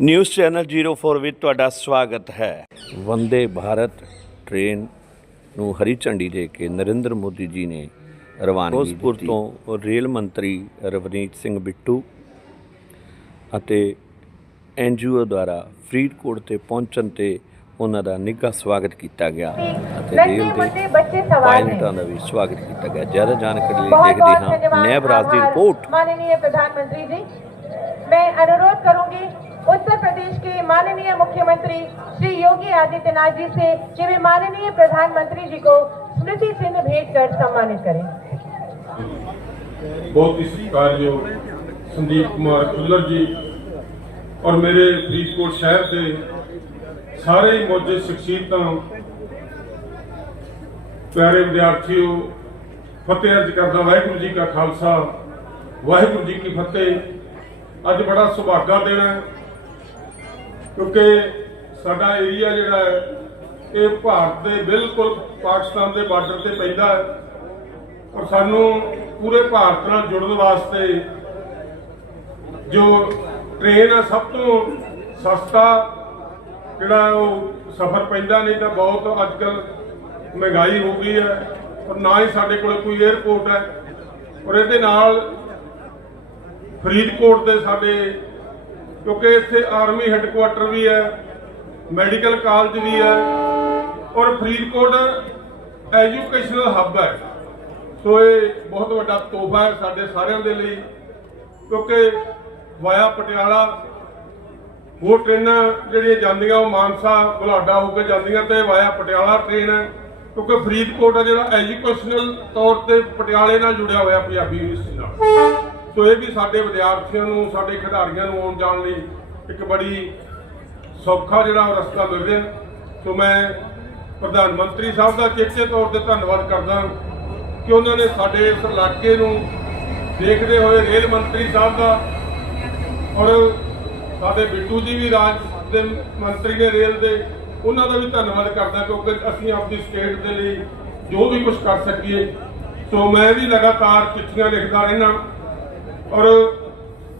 News channel 04 ਵਿੱਚ ਤੁਹਾਡਾ ਸਵਾਗਤ ਹੈ। ਵੰਦੇ ਭਾਰਤ ਟ੍ਰੇਨ ਨੂੰ ਹਰੀ ਝੰਡੀ ਦੇ ਕੇ ਨਰਿੰਦਰ ਮੋਦੀ ਜੀ ਨੇ ਰਵਾਨਗੀ ਦਿੱਤੀ। ਫਿਰੋਜ਼ਪੁਰ ਤੋਂ ਰੇਲ ਮੰਤਰੀ ਰਵਨੀਤ ਸਿੰਘ ਬਿੱਟੂ ਅਤੇ ਐਨਜੀਓ ਦੁਆਰਾ ਫਰੀਦਕੋਟ ਤੇ ਪਹੁੰਚਣ ਤੇ ਉਹਨਾਂ ਦਾ ਨਿੱਘਾ ਸਵਾਗਤ ਕੀਤਾ ਗਿਆ ਅਤੇ ਰੇਲ ਦੇ ਪਾਇਲਟਾਂ ਦਾ ਵੀ ਸਵਾਗਤ ਕੀਤਾ ਗਿਆ। ਜ਼ਿਆਦਾ ਜਾਣਕਾਰੀ ਲਈ ਦੇਖਦੇ ਹਾਂ। ਨੈਬ ਰਾਜ ਦੀ ਰਿਪੋਰਟ। ਮਾਨਨੀय ਪ੍ਰਧਾਨ ਮੰਤਰੀ ਜੀ। ਮੈਂ ਅਨੁਰੋਧ ਕਰੂੰਗੀ उत्तर प्रदेश के माननीय मुख्यमंत्री श्री योगी आदित्यनाथ जी से कि वे माननीय प्रधानमंत्री जी को स्मृति चिन्ह भेंट कर सम्मानित करें। बहुत ही स्वीकार्य संदीप कुमार खुल्लर जी और मेरे फरीदकोट शहर के सारे मौजे शख्सियत, प्यारे विद्यार्थियों, फतेह अर्ज़ करता वाहगुरु जी का खालसा, वाहगुरु जी की फतेह। अज बड़ा सुभागा देना है। ਕਿਉਂਕਿ ਸਾਡਾ ਏਰੀਆ ਜਿਹੜਾ ਹੈ, ਇਹ ਭਾਰਤ ਦੇ ਬਿਲਕੁਲ ਪਾਕਿਸਤਾਨ ਦੇ ਬਾਰਡਰ ਤੇ ਪੈਂਦਾ ਹੈ। ਔਰ ਸਾਨੂੰ ਪੂਰੇ ਭਾਰਤ ਨਾਲ ਜੁੜਨ ਵਾਸਤੇ ਜੋ ਟ੍ਰੇਨ ਆ, ਸਭ ਤੋਂ ਸਸਤਾ ਜਿਹੜਾ ਉਹ ਸਫ਼ਰ ਪੈਂਦਾ, ਨਹੀਂ ਤਾਂ ਬਹੁਤ ਅੱਜ ਅੱਜਕੱਲ ਮਹਿੰਗਾਈ ਹੋ ਗਈ ਹੈ ਔਰ ਨਾ ਹੀ ਸਾਡੇ ਕੋਲ ਕੋਈ 에ਅਰਪੋਰਟ ਹੈ। ਔਰ ਇਹਦੇ ਨਾਲ ਫਰੀਦਕੋਟ ਦੇ ਸਾਡੇ ਕਿਉਂਕਿ ਇੱਥੇ ਆਰਮੀ ਹੈੱਡਕੁਆਟਰ ਵੀ ਹੈ ਮੈਡੀਕਲ ਕਾਲਜ ਵੀ ਹੈ ਔਰ ਫਰੀਦਕੋਟ ਐਜੂਕੇਸ਼ਨਲ ਹੱਬ ਹੈ। ਸੋ ਇਹ ਬਹੁਤ ਵੱਡਾ ਤੋਹਫਾ ਹੈ ਸਾਡੇ ਸਾਰਿਆਂ ਦੇ ਲਈ ਕਿਉਂਕਿ ਵਾਇਆ ਪਟਿਆਲਾ ਉਹ ਟ੍ਰੇਨਾਂ ਜਿਹੜੀਆਂ ਜਾਂਦੀਆਂ ਉਹ ਮਾਨਸਾ, ਬੁਲਾਡਾ ਹੋ ਕੇ ਜਾਂਦੀਆਂ ਤੇ ਵਾਇਆ ਪਟਿਆਲਾ ਟ੍ਰੇਨ ਹੈ ਕਿਉਂਕਿ ਫਰੀਦਕੋਟ ਹੈ ਜਿਹੜਾ ਐਜੂਕੇਸ਼ਨਲ ਤੌਰ ਤੇ ਪਟਿਆਲੇ ਨਾਲ ਜੁੜਿਆ ਹੋਇਆ ਪੰਜਾਬੀ ਯੂਨੀਵਰਸਿਟੀ ਨਾਲ। ਸੋ ਇਹ ਵੀ ਸਾਡੇ ਵਿਦਿਆਰਥੀਆਂ ਨੂੰ, ਸਾਡੇ ਖਿਡਾਰੀਆਂ ਨੂੰ ਆਉਣ ਜਾਣ ਲਈ ਇੱਕ ਬੜੀ ਸੌਖਾ ਜਿਹੜਾ ਉਹ ਰਸਤਾ ਮਿਲ ਰਿਹਾ। ਸੋ ਮੈਂ ਪ੍ਰਧਾਨ ਮੰਤਰੀ ਸਾਹਿਬ ਦਾ ਚੇਚੇ ਤੌਰ ਤੇ ਧੰਨਵਾਦ ਕਰਦਾ ਕਿ ਉਹਨਾਂ ਨੇ ਸਾਡੇ ਇਸ ਇਲਾਕੇ ਨੂੰ ਦੇਖਦੇ ਹੋਏ ਰੇਲ ਮੰਤਰੀ ਸਾਹਿਬ ਦਾ ਔਰ ਸਾਡੇ ਬਿੱਟੂ ਜੀ ਵੀ ਰਾਜ ਦੇ ਮੰਤਰੀ ਨੇ ਰੇਲ ਦੇ, ਉਹਨਾਂ ਦਾ ਵੀ ਧੰਨਵਾਦ ਕਰਦਾ ਕਿਉਂਕਿ ਅਸੀਂ ਆਪਣੀ ਸਟੇਟ ਦੇ ਲਈ ਜੋ ਵੀ ਕੁਝ ਕਰ ਸਕੀਏ। ਸੋ ਮੈਂ ਵੀ ਲਗਾਤਾਰ ਚਿੱਠੀਆਂ ਲਿਖਦਾ ਰਹਿਣਾ ਔਰ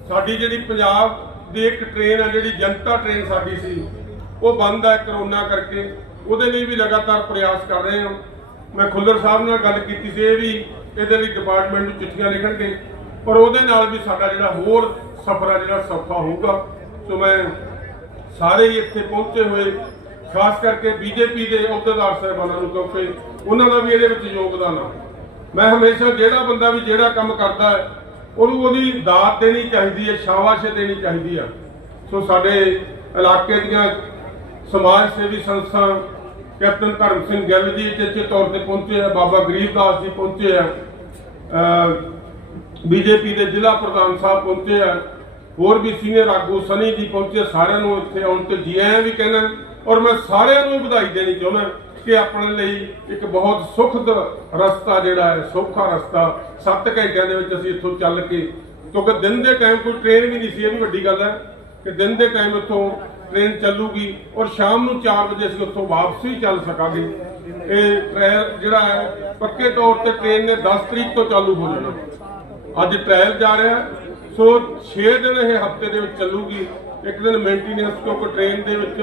ਸਾਡੀ ਜਿਹੜੀ ਪੰਜਾਬ ਦੀ ਇੱਕ ਟ੍ਰੇਨ ਆ, ਜਿਹੜੀ ਜਨਤਾ ਟ੍ਰੇਨ ਸਾਡੀ ਸੀ, ਉਹ ਬੰਦ ਹੈ ਕਰੋਨਾ ਕਰਕੇ। ਉਹਦੇ ਲਈ ਵੀ ਲਗਾਤਾਰ ਪ੍ਰਯਾਸ ਕਰ ਰਹੇ ਹਾਂ। ਮੈਂ ਖੁੱਲਰ ਸਾਹਿਬ ਨਾਲ ਗੱਲ ਕੀਤੀ ਸੀ, ਇਹ ਵੀ ਇਹਦੇ ਲਈ ਡਿਪਾਰਟਮੈਂਟ ਨੂੰ ਚਿੱਠੀਆਂ ਲਿਖਣਗੇ। ਪਰ ਉਹਦੇ ਨਾਲ ਵੀ ਸਾਡਾ ਜਿਹੜਾ ਹੋਰ ਸਫ਼ਰ ਆ, ਜਿਹੜਾ ਸੌਖਾ ਹੋਊਗਾ। ਸੋ ਮੈਂ ਸਾਰੇ ਹੀ ਇੱਥੇ ਪਹੁੰਚੇ ਹੋਏ, ਖਾਸ ਕਰਕੇ ਬੀਜੇਪੀ ਦੇ ਅਹੁਦੇਦਾਰ ਸਾਹਿਬਾਨਾਂ ਨੂੰ ਕਿਉਂਕਿ ਉਹਨਾਂ ਦਾ ਵੀ ਇਹਦੇ ਵਿੱਚ ਯੋਗਦਾਨ ਆ। ਮੈਂ ਹਮੇਸ਼ਾ ਜਿਹੜਾ ਬੰਦਾ ਵੀ ਜਿਹੜਾ ਕੰਮ ਕਰਦਾ ਹੈ ਉਹਨੂੰ ਉਹਦੀ ਦਾਤ ਦੇਣੀ ਚਾਹੀਦੀ ਹੈ, ਸ਼ਾਬਾਸ਼ ਦੇਣੀ ਚਾਹੀਦੀ ਆ। ਸੋ ਸਾਡੇ ਇਲਾਕੇ ਦੀਆਂ ਸਮਾਜ ਸੇਵੀ ਸੰਸਥਾ ਕੈਪਟਨ ਧਰਮ ਸਿੰਘ ਗਿੱਲ ਜੀ ਚੇਚੇ ਤੌਰ ਤੇ ਪਹੁੰਚੇ ਆ, ਬਾਬਾ ਗਰੀਬਦਾਸ ਜੀ ਪਹੁੰਚੇ ਆ ਬੀਜੇਪੀ ਦੇ ਜ਼ਿਲ੍ਹਾ ਪ੍ਰਧਾਨ ਸਾਹਿਬ ਪਹੁੰਚੇ ਆ, ਹੋਰ ਵੀ ਸੀਨੀਅਰ ਆਗੂ ਸਨੀ ਜੀ ਪਹੁੰਚੇ, ਸਾਰਿਆਂ ਨੂੰ ਇੱਥੇ ਆਉਣ ਤੇ ਜੀ ਆਇਆਂ ਵੀ ਕਹਿਣਾ, ਔਰ ਮੈਂ ਸਾਰਿਆਂ ਨੂੰ ਵਧਾਈ ਦੇਣੀ ਚਾਹੁੰਦਾ। ਕਿ ਆਪਣੇ ਲਈ ਇੱਕ ਬਹੁਤ ਸੁਖਦ ਰਸਤਾ ਜਿਹੜਾ ਹੈ, ਸੌਖਾ ਰਸਤਾ। 7 ਘੰਟਿਆਂ ਦੇ ਵਿੱਚ ਅਸੀਂ ਇੱਥੋਂ ਚੱਲ ਕੇ, ਕਿਉਂਕਿ ਦਿਨ ਦੇ ਟਾਈਮ ਕੋਈ ਟ੍ਰੇਨ ਵੀ ਨਹੀਂ ਸੀ, ਇਹ ਵੀ ਵੱਡੀ ਗੱਲ ਹੈ ਕਿ ਦਿਨ ਦੇ ਟਾਈਮ ਇੱਥੋਂ ਟ੍ਰੇਨ ਚੱਲੂਗੀ ਔਰ ਸ਼ਾਮ ਨੂੰ 4 ਵਜੇ ਅਸੀਂ ਉੱਥੋਂ ਵਾਪਸ ਵੀ ਚੱਲ ਸਕਾਂਗੇ। ਇਹ ਟ੍ਰੇਨ ਜਿਹੜਾ ਹੈ, ਪੱਕੇ ਤੌਰ ਤੇ ਟ੍ਰੇਨ ਨੇ 10 ਤਰੀਕ ਤੋਂ ਚਾਲੂ ਹੋ ਜਾਣਾ। ਅੱਜ ਟ੍ਰਾਇਲ ਜਾ ਰਿਹਾ ਸੋ 6 ਦਿਨ ਇਹ ਹਫ਼ਤੇ ਦੇ ਵਿੱਚ ਚੱਲੂਗੀ। ਇੱਕ ਦਿਨ ਮੇਨਟੇਨੈਂਸ ਕਿਉਂਕਿ ਟ੍ਰੇਨ ਦੇ ਵਿੱਚ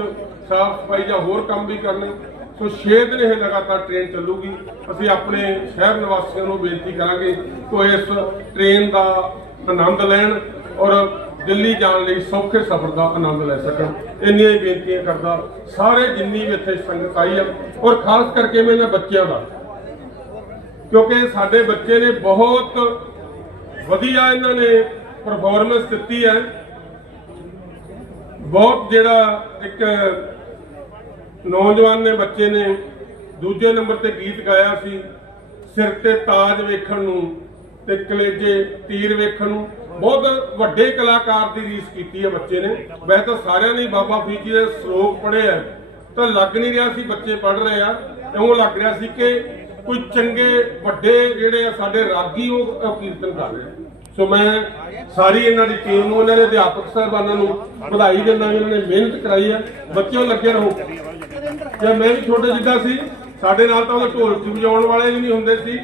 ਸਾਫ਼ ਸਫ਼ਾਈ ਜਾਂ ਹੋਰ ਕੰਮ ਵੀ ਕਰਨੇ। ਸੋ 6 ਦਿਨ ਇਹ ਲਗਾਤਾਰ ਟ੍ਰੇਨ ਚੱਲੂਗੀ। ਅਸੀਂ ਆਪਣੇ ਸ਼ਹਿਰ ਨਿਵਾਸੀਆਂ ਨੂੰ ਬੇਨਤੀ ਕਰਾਂਗੇ ਕਿ ਇਸ ਟ੍ਰੇਨ ਦਾ ਆਨੰਦ ਲੈਣ ਔਰ ਦਿੱਲੀ ਜਾਣ ਲਈ ਸੌਖੇ ਸਫ਼ਰ ਦਾ ਆਨੰਦ ਲੈ ਸਕਣ। ਇੰਨੀਆਂ ਹੀ ਬੇਨਤੀਆਂ ਕਰਦਾ। ਸਾਰੇ ਜਿੰਨੀ ਵੀ ਇੱਥੇ ਸੰਗਤ ਆਈ ਹੈ ਔਰ ਖਾਸ ਕਰਕੇ ਮੈਂ ਇਹਨਾਂ ਬੱਚਿਆਂ ਦਾ, ਕਿਉਂਕਿ ਸਾਡੇ ਬੱਚੇ ਨੇ ਬਹੁਤ ਵਧੀਆ ਇਹਨਾਂ ਨੇ ਪਰਫਾਰਮੈਂਸ ਦਿੱਤੀ ਹੈ। ਬਹੁਤ ਜਿਹੜਾ ਇੱਕ ਨੌਜਵਾਨ ਨੇ ਬੱਚੇ ਨੇ ਦੂਜੇ ਨੰਬਰ ਤੇ ਗੀਤ ਗਾਇਆ ਸੀ, ਸਿਰ ਤੇ ਤਾਜ ਵੇਖਣ ਨੂੰ ਤੇ ਕਲੇਜੇ ਤੀਰ ਵੇਖਣ ਨੂੰ। ਬਹੁਤ ਵੱਡੇ ਕਲਾਕਾਰ ਦੀ ਰੀਸ ਕੀਤੀ ਹੈ ਬੱਚੇ ਨੇ। ਵੈਸੇ ਤਾਂ ਸਾਰਿਆਂ ਨੇ ਬਾਬਾ ਫਰੀਦ ਜੀ ਦੇ ਸ਼ਲੋਕ ਪੜ੍ਹੇ ਆ। ਤਾਂ ਲੱਗ ਨਹੀਂ ਰਿਹਾ ਸੀ ਬੱਚੇ ਪੜ੍ਹ ਰਹੇ ਆ। ਇਉਂ ਲੱਗ ਰਿਹਾ ਸੀ ਕਿ ਕੋਈ ਚੰਗੇ, ਵੱਡੇ ਜਿਹੜੇ ਆ ਸਾਡੇ ਰਾਗੀ ਉਹ ਕੀਰਤਨ ਕਰ ਰਹੇ ਸੋ ਮੈਂ ਸਾਰੀ ਇਹਨਾਂ ਦੀ ਟੀਮ ਨੂੰ, ਇਹਨਾਂ ਦੇ ਅਧਿਆਪਕ ਸਾਹਿਬਾਨਾਂ ਨੂੰ ਵਧਾਈ ਦਿੰਦਾ ਵੀ ਇਹਨਾਂ ਨੇ ਮਿਹਨਤ ਕਰਾਈ ਹੈ ਬੱਚਿਓ ਲੱਗੇ ਰਹੋ। ਤੇ ਮੈਂ ਵੀ ਛੋਟੇ ਜਿੱਦਾਂ ਸੀ, ਸਾਡੇ ਨਾਲ ਤਾਂ ਉਹ ਢੋਲਕੀ ਵਜਾਉਣ ਵਾਲੇ ਵੀ ਨਹੀਂ ਹੁੰਦੇ ਸੀ।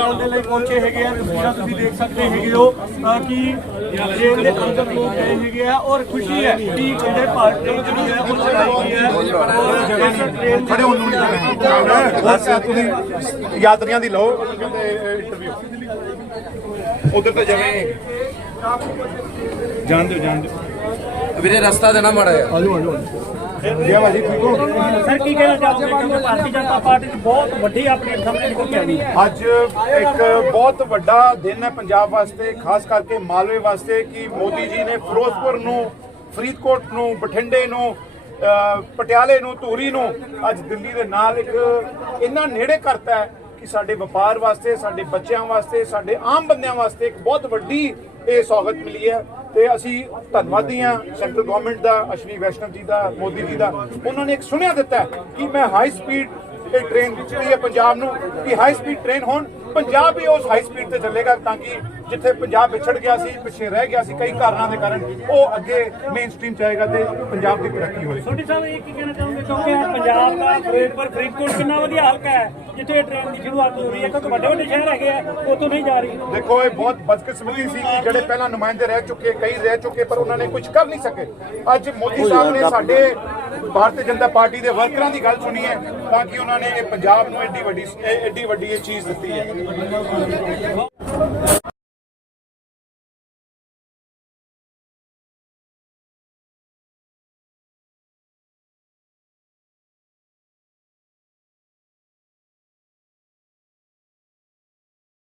ਲਾਉਣ ਦੇ ਲਈ ਪਹੁੰਚੇ ਹੈਗੇ ਆ ਤਸਵੀਰਾਂ ਤੁਸੀਂ ਦੇਖ ਸਕਦੇ ਹੈਗੇ ਹੋ ਕਿ ਟ੍ਰੇਨ ਦੇ ਅੰਦਰ ਲੋਕ ਗਏ ਹੈਗੇ ਆ ਔਰ ਖੁਸ਼ੀ ਹੈ ਕਿ ਭਾਰਤ ਟ੍ਰੇਨ ਜਿਹੜੀ ਹੈ ਉਹ ਚਲਾਈ ਗਈ ਹੈ ਔਰ ਇਸ ਟ੍ਰੇਨ ਖੜੇ ਹੋਣ ਨੂੰ ਨਹੀਂ। ਬਸ ਤੁਸੀਂ ਯਾਤਰੀਆਂ ਦੀ ਲਓ ਇੰਟਰਵਿਊ ਉਧਰ ਤਾਂ ਜਗ੍ਹਾ ਹੀ। ਜਾਣ ਦਿਓ ਜਾਣ ਦਿਓ। ਵੀਰੇ ਰਸਤਾ ਦੇਣਾ ਮਾੜਾ ਜਿਹਾ। ਜੀ ਭਾਜੀ ਠੀਕ ਹੋ? ਸਰ ਕੀ ਕਹਿਣਾ ਚਾਹੋਗੇ? ਕਿਉਂਕਿ ਭਾਰਤੀ ਜਨਤਾ ਪਾਰਟੀ ਦੀ ਬਹੁਤ ਵੱਡੀ ਆਪਣੀ ਸਾਹਮਣੇ ਨਿਕਲ ਕੇ ਆਈ ਹੈ। ਅੱਜ ਇੱਕ ਬਹੁਤ ਵੱਡਾ ਦਿਨ ਹੈ ਪੰਜਾਬ ਵਾਸਤੇ ਖਾਸ ਕਰਕੇ ਮਾਲਵੇ ਵਾਸਤੇ ਕਿ ਮੋਦੀ ਜੀ ਨੇ ਫਿਰੋਜ਼ਪੁਰ ਨੂੰ ਫਰੀਦਕੋਟ ਨੂੰ ਬਠਿੰਡੇ ਨੂੰ ਪਟਿਆਲੇ ਨੂੰ ਧੂਰੀ ਨੂੰ ਅੱਜ ਦਿੱਲੀ ਦੇ ਨਾਲ ਇੱਕ ਇੰਨਾ ਨੇੜੇ ਕਰਤਾ ਹੈ ਕਿ ਸਾਡੇ ਵਪਾਰ ਵਾਸਤੇ ਸਾਡੇ ਬੱਚਿਆਂ ਵਾਸਤੇ ਸਾਡੇ ਆਮ ਬੰਦਿਆਂ ਵਾਸਤੇ ਇੱਕ ਬਹੁਤ ਵੱਡੀ ਇਹ ਸੌਗਤ ਮਿਲੀ ਹੈ। ਤੇ ਅਸੀਂ ਧੰਨਵਾਦੀ ਹਾਂ ਸੈਂਟਰਲ ਗਵਰਨਮੈਂਟ ਦਾ, ਅਸ਼ਵਨੀ ਵੈਸ਼ਨਵ ਜੀ ਦਾ, ਮੋਦੀ ਜੀ ਦਾ। ਉਹਨਾਂ ਨੇ ਇੱਕ ਸੁਣਿਆ ਦਿੱਤਾ ਕਿ ਮੈਂ ਹਾਈ ਸਪੀਡ ਇਹ ਟ੍ਰੇਨ ਦਿੱਤੀ ਹੈ ਪੰਜਾਬ ਨੂੰ, ਕਿ ਹਾਈ ਸਪੀਡ ਟ੍ਰੇਨ ਹੋਣ। ਪੰਜਾਬ ਵੀ ਉਸ ਹਾਈ ਸਪੀਡ ਤੇ ਚੱਲੇਗਾ ਤਾਂ ਕਿ ਜਿੱਥੇ ਪੰਜਾਬ ਵਿਛੜ ਗਿਆ ਸੀ, ਪਿੱਛੇ ਰਹਿ ਗਿਆ ਸੀ, ਕਈ ਕਾਰਨਾਂ ਦੇ ਕਾਰਨ ਉਹ ਅੱਗੇ ਮੇਨ ਸਟ੍ਰੀਮ ਚਾਹੇਗਾ ਤੇ ਪੰਜਾਬ ਦੀ ਤਰੱਕੀ ਹੋਏਗੀ। ਛੋਟੀ ਸਾਹਿਬ, ਇਹ ਕੀ ਕਹਿਣਾ ਚਾਹੁੰਦੇ ਕਿਉਂਕਿ ਪੰਜਾਬ ਦਾ ਫਿਰੋਜ਼ਪੁਰ ਫਰੀਦਕੋਟ ਕਿੰਨਾ ਵਧੀਆ ਹਲਕਾ ਹੈ। ਜਿੱਥੇ ਇਹ ਟ੍ਰੇਨ ਦੀ ਸ਼ੁਰੂਆਤ ਹੋ ਰਹੀ ਹੈ ਕਿਉਂਕਿ ਵੱਡੇ ਵੱਡੇ ਸ਼ਹਿਰ ਹੈਗੇ ਆ ਉੱਥੋਂ ਨਹੀਂ ਜਾ ਰਹੀ। ਦੇਖੋ ਇਹ ਬਹੁਤ ਬਦਕਿਸਮਤੀ ਸੀ ਕਿ ਜਿਹੜੇ ਪਹਿਲਾਂ ਨੁਮਾਇੰਦੇ ਰਹਿ ਚੁੱਕੇ ਕਈ ਰਹਿ ਚੁੱਕੇ ਪਰ ਉਹਨਾਂ ਨੇ ਕੁਝ ਕਰ ਨਹੀਂ ਸਕੇ। ਅੱਜ ਮੋਦੀ ਸਾਹਿਬ ਨੇ ਸਾਡੇ ਭਾਰਤੀ ਜਨਤਾ ਪਾਰਟੀ ਦੇ ਵਰਕਰਾਂ ਦੀ ਗੱਲ ਸੁਣੀ ਹੈ ਤਾਂ ਕਿ ਉਹਨਾਂ ਨੇ ਇਹ ਪੰਜਾਬ ਨੂੰ ਐਡੀ ਵੱਡੀ ਐਡੀ ਵੱਡੀ ਇਹ ਚੀਜ਼ ਦਿੱਤੀ ਹੈ।